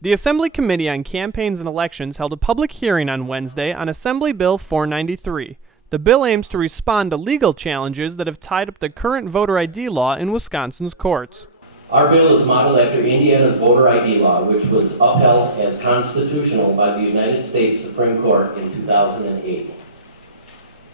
The Assembly Committee on Campaigns and Elections held a public hearing on Wednesday on Assembly Bill 493. The bill aims to respond to legal challenges that have tied up the current voter ID law in Wisconsin's courts. Our bill is modeled after Indiana's voter ID law, which was upheld as constitutional by the United States Supreme Court in 2008.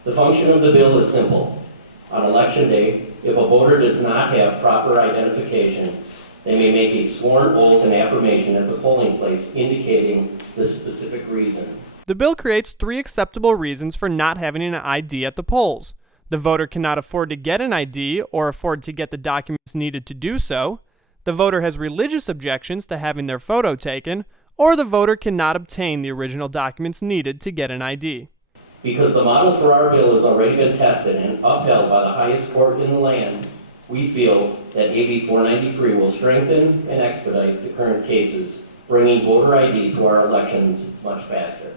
The function of the bill is simple. On election day, if a voter does not have proper identification, they may make a sworn oath and affirmation at the polling place indicating the specific reason. The bill creates 3 acceptable reasons for not having an ID at the polls. The voter cannot afford to get an ID or afford to get the documents needed to do so. The voter has religious objections to having their photo taken, or the voter cannot obtain the original documents needed to get an ID. Because the model for our bill has already been tested and upheld by the highest court in the land, we feel that AB 493 will strengthen and expedite the current cases, bringing voter ID to our elections much faster.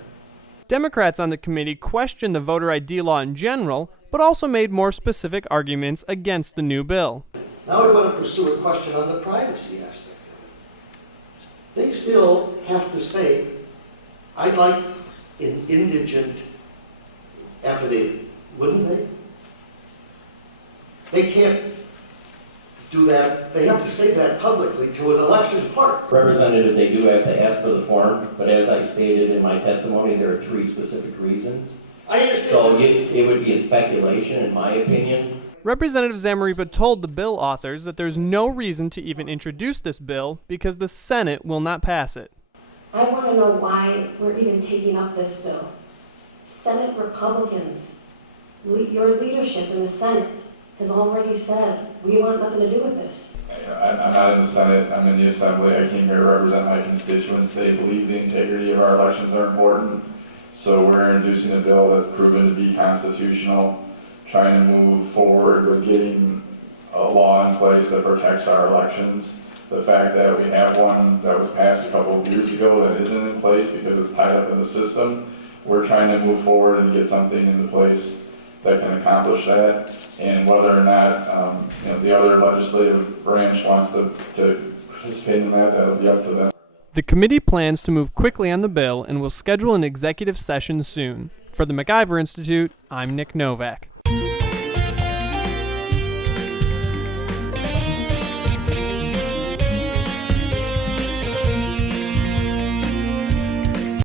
Democrats on the committee questioned the voter ID law in general, but also made more specific arguments against the new bill. Now we want to pursue a question on the privacy aspect. They still have to say, I'd like an indigent affidavit, wouldn't they? They can't do that. They have to say that publicly to an election clerk. Representative, they do have to ask for the form, but as I stated in my testimony, there are 3 specific reasons. I understand. So it would be a speculation, in my opinion. Representative Zamaripa told the bill authors that there's no reason to even introduce this bill because the Senate will not pass it. I want to know why we're even taking up this bill. Senate Republicans, your leadership in the Senate has already said, we want nothing to do with this. I'm not in the Senate, I'm in the Assembly. I came here to represent my constituents. They believe the integrity of our elections are important. So we're introducing a bill that's proven to be constitutional, trying to move forward with getting a law in place that protects our elections. The fact that we have one that was passed a couple of years ago that isn't in place because it's tied up in the system, we're trying to move forward and get something into place that can accomplish that. And whether or not the other legislative branch wants to participate in that, that'll be up to them. The committee plans to move quickly on the bill and will schedule an executive session soon. For the MacIver Institute, I'm Nick Novak.